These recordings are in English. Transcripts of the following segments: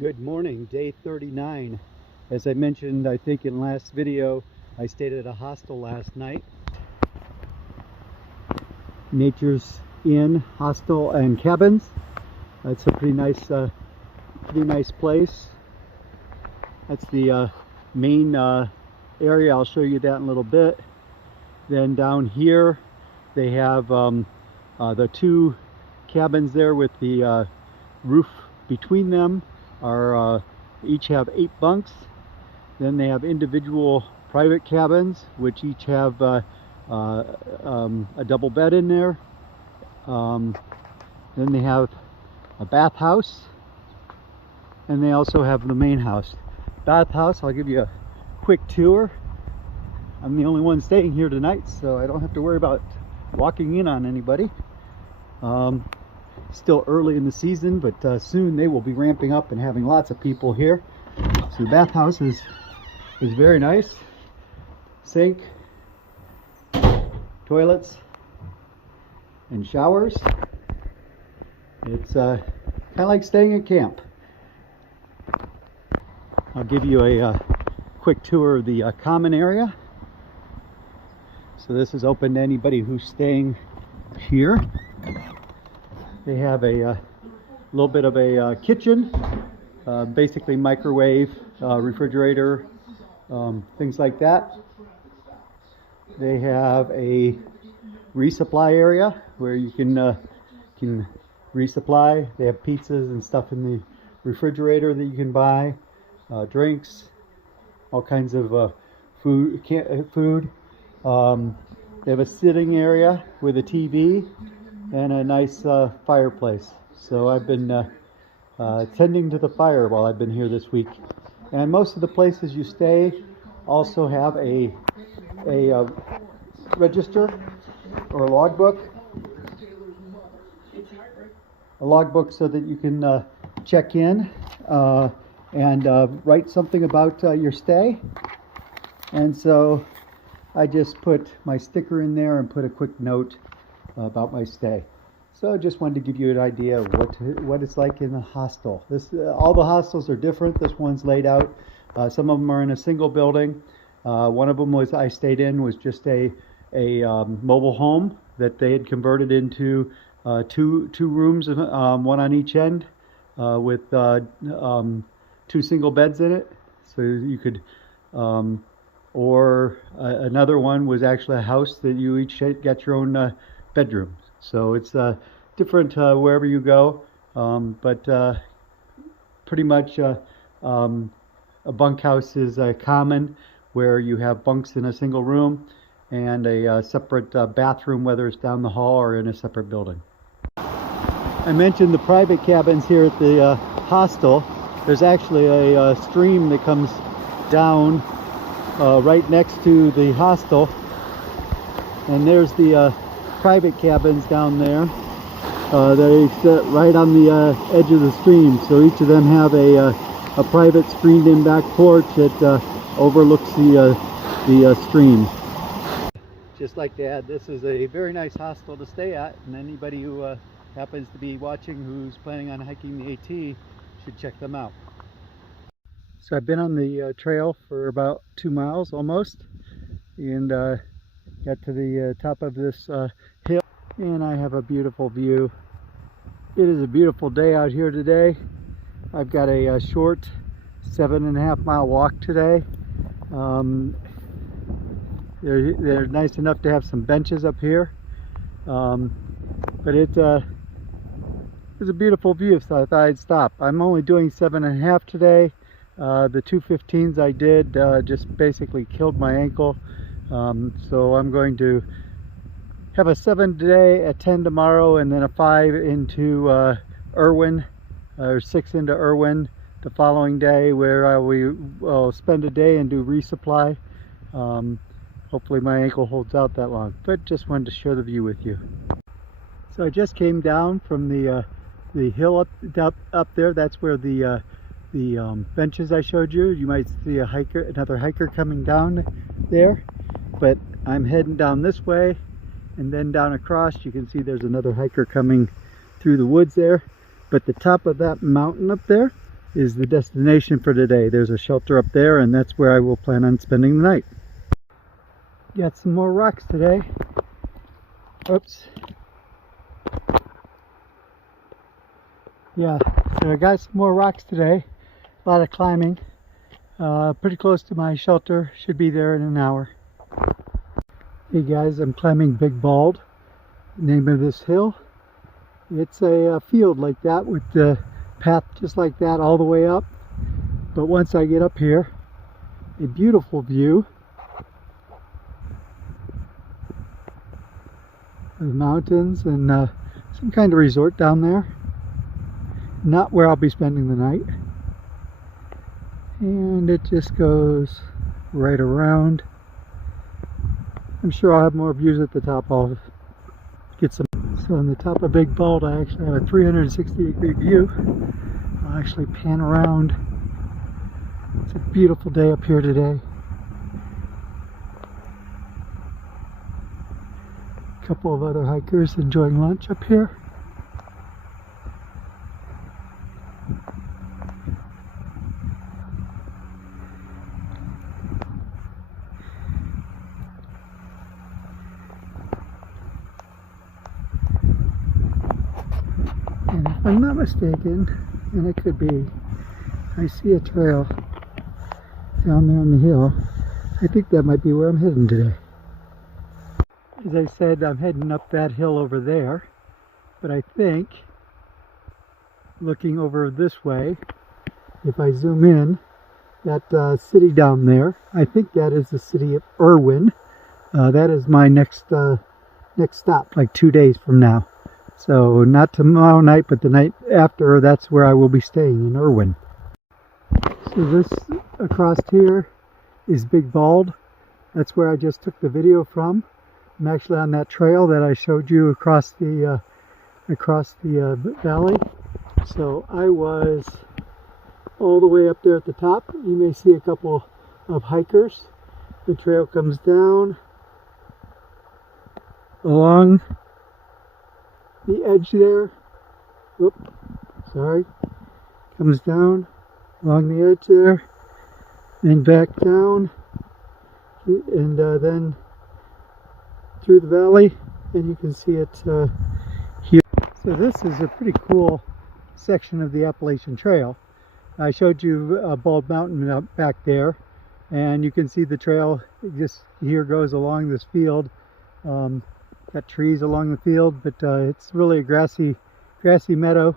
Good morning, day 39. As I mentioned, I think in last video, I stayed at a hostel last night. Nature's Inn Hostel and Cabins. It's a pretty nice place. That's the main area. I'll show you that in a little bit. Then down here, they have the two cabins there with the roof between them. Each have 8 bunks. Then they have individual private cabins which each have a double bed in there. Then they have a bathhouse, and they also have the main house. Bathhouse, I'll give you a quick tour. I'm the only one staying here tonight, so I don't have to worry about walking in on anybody. Still early in the season, but soon they will be ramping up and having lots of people here. So the bathhouse is very nice. Sink, toilets, and showers. It's kind of like staying at camp. I'll give you a quick tour of the common area. So this is open to anybody who's staying here. They have a little bit of a kitchen, basically microwave, refrigerator, things like that. They have a resupply area where you can resupply. They have pizzas and stuff in the refrigerator that you can buy, drinks, all kinds of food. They have a sitting area with a TV and a nice fireplace. So I've been tending to the fire while I've been here this week. And most of the places you stay also have a register or a logbook. A logbook so that you can check in and write something about your stay. And so I just put my sticker in there and put a quick note about my stay. So I just wanted to give you an idea of what it's like in the hostel. All the hostels are different. This one's laid out. Some of them are in a single building. One of them I stayed in was just a mobile home that they had converted into two rooms, one on each end, with 2 single beds in it. So you could, or another one was actually a house that you each got your own bedroom. So it's different wherever you go, but pretty much a bunkhouse is common, where you have bunks in a single room and a separate bathroom, whether it's down the hall or in a separate building. I mentioned the private cabins here at the hostel. There's actually a stream that comes down right next to the hostel, and there's the private cabins down there. They sit right on the edge of the stream, so each of them have a private screened-in back porch that overlooks the stream. Just like to add, this is a very nice hostel to stay at, and anybody who happens to be watching who's planning on hiking the AT should check them out. So I've been on the trail for about 2 miles almost, and got to the top of this hill, and I have a beautiful view. It is a beautiful day out here today. I've got a short 7.5 mile walk today. They're nice enough to have some benches up here, but it's a beautiful view, so I thought I'd stop. I'm only doing 7.5 today. The 2:15s I did just basically killed my ankle. So I'm going to have a 7 today, a 10 tomorrow, and then a 5 into Irwin, or 6 into Irwin the following day, where we will spend a day and do resupply. Hopefully my ankle holds out that long, but just wanted to share the view with you. So I just came down from the hill up there. That's where the benches I showed you. You might see another hiker coming down there, but I'm heading down this way, and then down across you can see there's another hiker coming through the woods there. But the top of that mountain up there is the destination for today. There's a shelter up there, and that's where I will plan on spending the night. Got some more rocks today. Oops. Yeah, so I got some more rocks today. A lot of climbing. Pretty close to my shelter. Should be there in an hour. Hey guys, I'm climbing Big Bald. Name of this hill. It's a field like that with the path just like that all the way up. But once I get up here, a beautiful view of the mountains and some kind of resort down there. Not where I'll be spending the night. And it just goes right around. I'm sure I'll have more views at the top. I'll get some. So on the top of Big Bald, I actually have a 360-degree view. I'll actually pan around. It's a beautiful day up here today. A couple of other hikers enjoying lunch up here. And if I'm not mistaken, and it could be, I see a trail down there on the hill. I think that might be where I'm heading today. As I said, I'm heading up that hill over there, but I think, looking over this way, if I zoom in, that city down there, I think that is the city of Irwin. That is my next stop, like 2 days from now. So not tomorrow night, but the night after, that's where I will be staying, in Irwin. So this across here is Big Bald. That's where I just took the video from. I'm actually on that trail that I showed you across the valley. So I was all the way up there at the top. You may see a couple of hikers. The trail comes down along the edge there. Whoop, sorry. Comes down along the edge there, and back down, and then through the valley, and you can see it here. So this is a pretty cool section of the Appalachian Trail. I showed you Bald Mountain up back there, and you can see the trail just here goes along this field. Got trees along the field, but it's really a grassy meadow.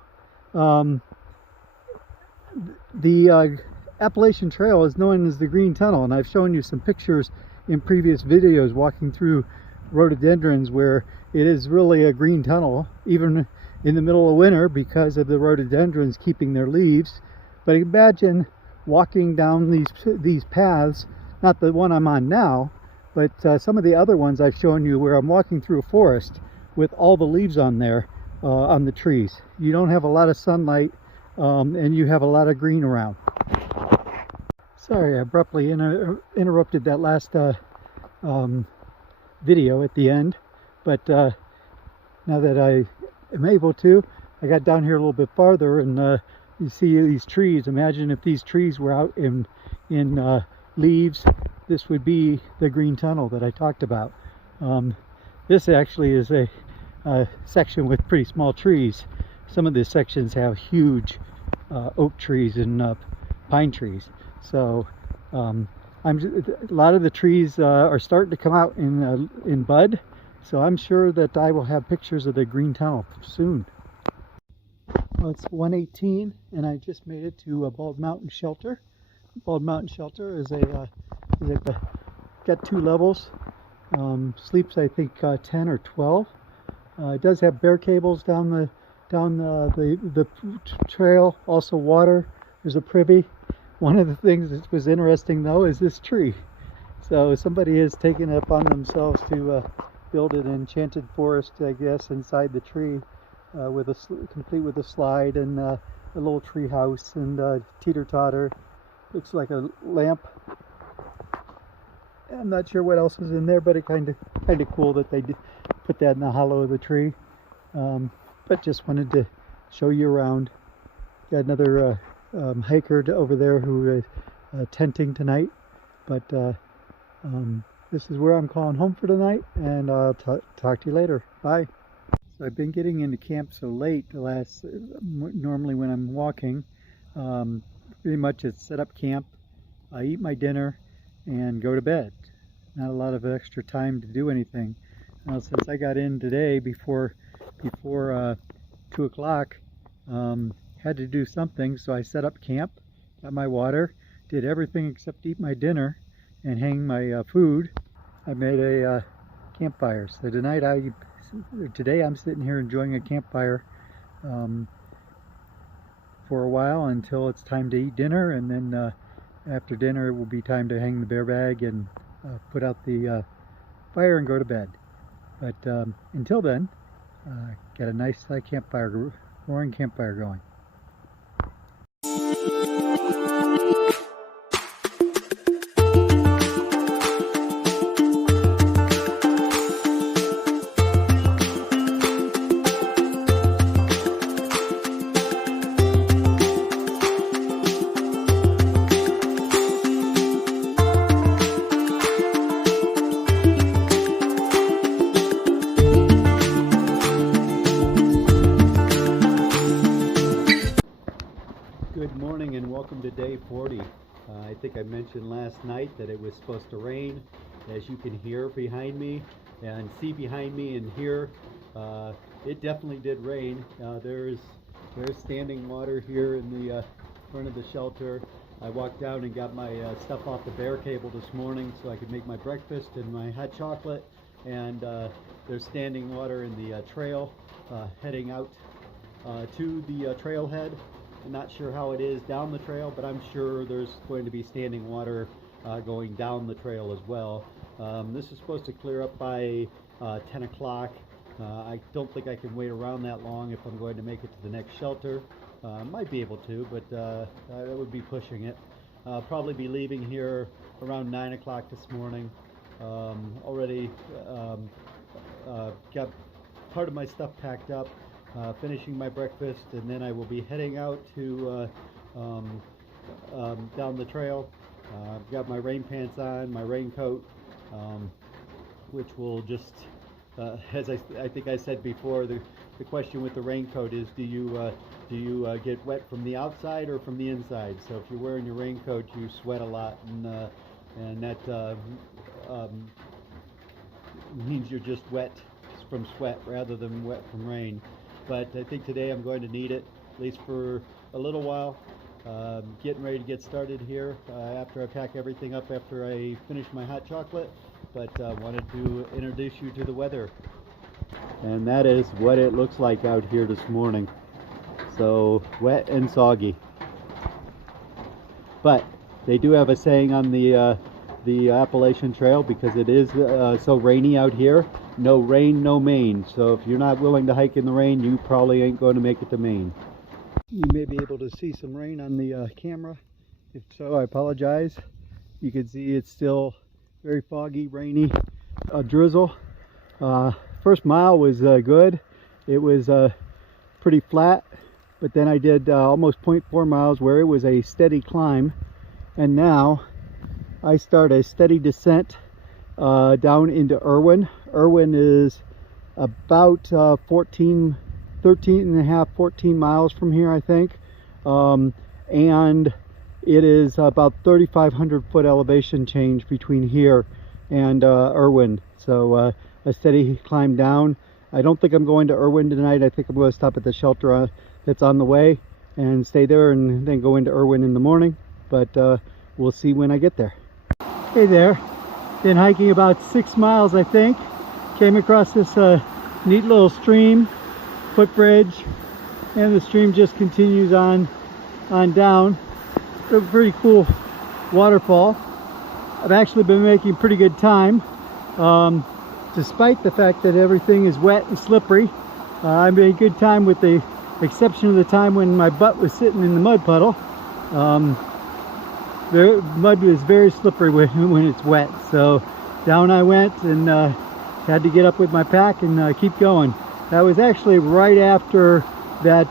The Appalachian Trail is known as the Green Tunnel, and I've shown you some pictures in previous videos walking through rhododendrons where it is really a green tunnel, even in the middle of winter, because of the rhododendrons keeping their leaves. But imagine walking down these paths, not the one I'm on now, but some of the other ones I've shown you where I'm walking through a forest with all the leaves on there, on the trees. You don't have a lot of sunlight, and you have a lot of green around. Sorry, I abruptly interrupted that last video at the end, but now that I am able to, I got down here a little bit farther, and you see these trees. Imagine if these trees were out in leaves. This would be the green tunnel that I talked about. This actually is a section with pretty small trees. Some of the sections have huge oak trees and pine trees. So a lot of the trees are starting to come out in bud. So I'm sure that I will have pictures of the green tunnel soon. Well, it's 1:18, and I just made it to Bald Mountain Shelter. Bald Mountain Shelter is got 2 levels. Sleeps I think 10 or 12. It does have bear cables down the trail. Also water. There's a privy. One of the things that was interesting though is this tree. So somebody has taken it upon themselves to build an enchanted forest, I guess, inside the tree, complete with a slide and a little tree house and teeter-totter. Looks like a lamp. I'm not sure what else is in there, but it kind of cool that they did put that in the hollow of the tree. But just wanted to show you around. Got another hiker over there who is tenting tonight. But this is where I'm calling home for tonight, and I'll talk to you later. Bye. So I've been getting into camp so late the last, normally when I'm walking, pretty much it's set up camp, I eat my dinner, and go to bed. Not a lot of extra time to do anything. Now, since I got in today before 2 o'clock, had to do something, so I set up camp, got my water, did everything except eat my dinner and hang my food. I made a campfire. So today I'm sitting here enjoying a campfire for a while until it's time to eat dinner, and then after dinner it will be time to hang the bear bag and put out the fire and go to bed. But until then, got a nice campfire, roaring campfire going. Good morning and welcome to day 40. I think I mentioned last night that it was supposed to rain. As you can hear behind me and see behind me and hear, it definitely did rain. There's standing water here in the front of the shelter. I walked down and got my stuff off the bear cable this morning so I could make my breakfast and my hot chocolate, and there's standing water in the trail heading out to the trailhead. I'm not sure how it is down the trail, but I'm sure there's going to be standing water going down the trail as well. This is supposed to clear up by 10 o'clock. I don't think I can wait around that long if I'm going to make it to the next shelter. Might be able to, but that would be pushing it. I'll probably be leaving here around 9 o'clock this morning. Already got part of my stuff packed up. Finishing my breakfast, and then I will be heading out to down the trail. I've got my rain pants on, my raincoat, which will just, as I think I said before, the question with the raincoat is, do you get wet from the outside or from the inside? So if you're wearing your raincoat, you sweat a lot, and that means you're just wet from sweat rather than wet from rain. But I think today I'm going to need it, at least for a little while. Getting ready to get started here after I pack everything up after I finish my hot chocolate. But wanted to introduce you to the weather. And that is what it looks like out here this morning. So wet and soggy. But they do have a saying on the Appalachian Trail, because it is so rainy out here. No rain, no Maine. So if you're not willing to hike in the rain, you probably ain't going to make it to Maine. You may be able to see some rain on the camera. If so, I apologize. You can see it's still very foggy, rainy, drizzle. First mile was good. It was pretty flat, but then I did almost 0.4 miles where it was a steady climb, and now I start a steady descent down into Irwin. Irwin is about 13 and a half, 14 miles from here, I think. And it is about 3,500 foot elevation change between here and Irwin. So a steady climb down. I don't think I'm going to Irwin tonight. I think I'm going to stop at the shelter that's on the way and stay there and then go into Irwin in the morning. But we'll see when I get there. Hey there. Been hiking about 6 miles, I think. Came across this neat little stream, footbridge, and the stream just continues on down. It's a pretty cool waterfall. I've actually been making pretty good time, despite the fact that everything is wet and slippery. I made good time with the exception of the time when my butt was sitting in the mud puddle. The mud is very slippery when it's wet, so down I went and had to get up with my pack and keep going. That was actually right after that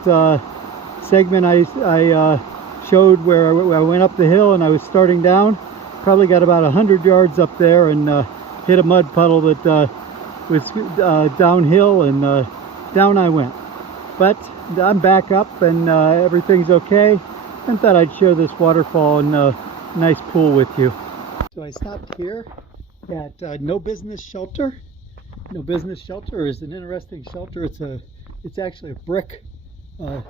segment I showed where I went up the hill and I was starting down. Probably got about 100 yards up there and hit a mud puddle that was downhill, and down I went. But I'm back up and everything's okay, and thought I'd share this waterfall and nice pool with you. So I stopped here at No Business Shelter. No Business Shelter is an interesting shelter. It's actually a brick, a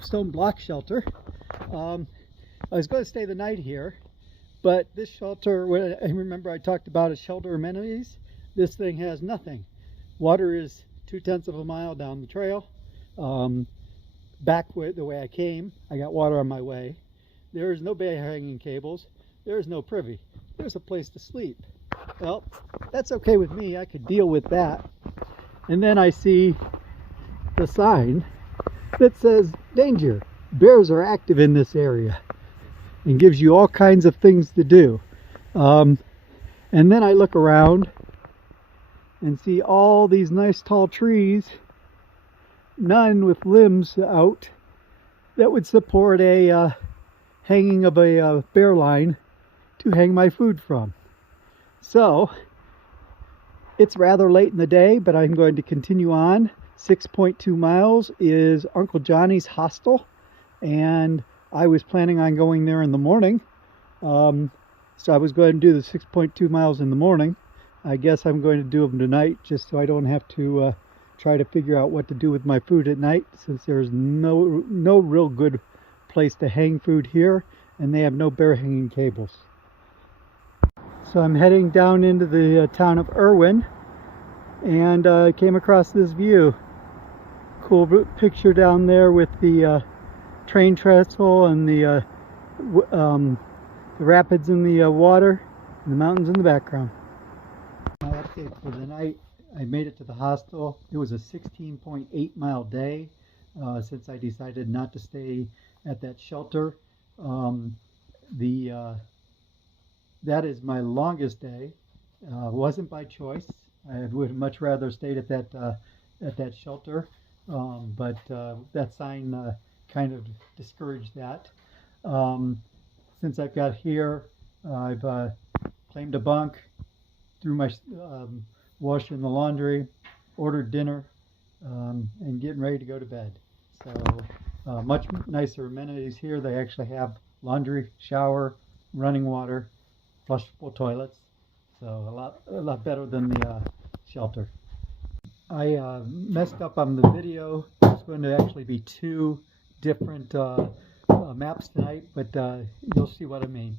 stone block shelter. I was going to stay the night here, but this shelter, I remember I talked about a shelter amenities. This thing has nothing. Water is 2/10 of a mile down the trail. Back the way I came, I got water on my way. There is no bay hanging cables. There is no privy. There's a place to sleep. Well, that's okay with me. I could deal with that. And then I see the sign that says, "Danger, bears are active in this area," and gives you all kinds of things to do. And then I look around and see all these nice tall trees, none with limbs out, that would support a hanging of a bear line to hang my food from. So it's rather late in the day, but I'm going to continue on. 6.2 miles is Uncle Johnny's hostel, and I was planning on going there in the morning. So I was going to do the 6.2 miles in the morning. I guess I'm going to do them tonight, just so I don't have to try to figure out what to do with my food at night, since there's no real good place to hang food here, and they have no bear hanging cables. So I'm heading down into the town of Irwin, and I came across this view. Cool picture down there with the train trestle and the rapids in the water and the mountains in the background. My update for the night: I made it to the hostel. It was a 16.8 mile day since I decided not to stay at that shelter. That is my longest day. Wasn't by choice. I would much rather stayed at that shelter, but that sign kind of discouraged that. Since I've got here, I've claimed a bunk, threw my washer in the laundry, ordered dinner, and getting ready to go to bed. So much nicer amenities here. They actually have laundry, shower, running water, flushable toilets, so a lot better than the shelter. I messed up on the video. It's going to actually be two different maps tonight, but you'll see what I mean.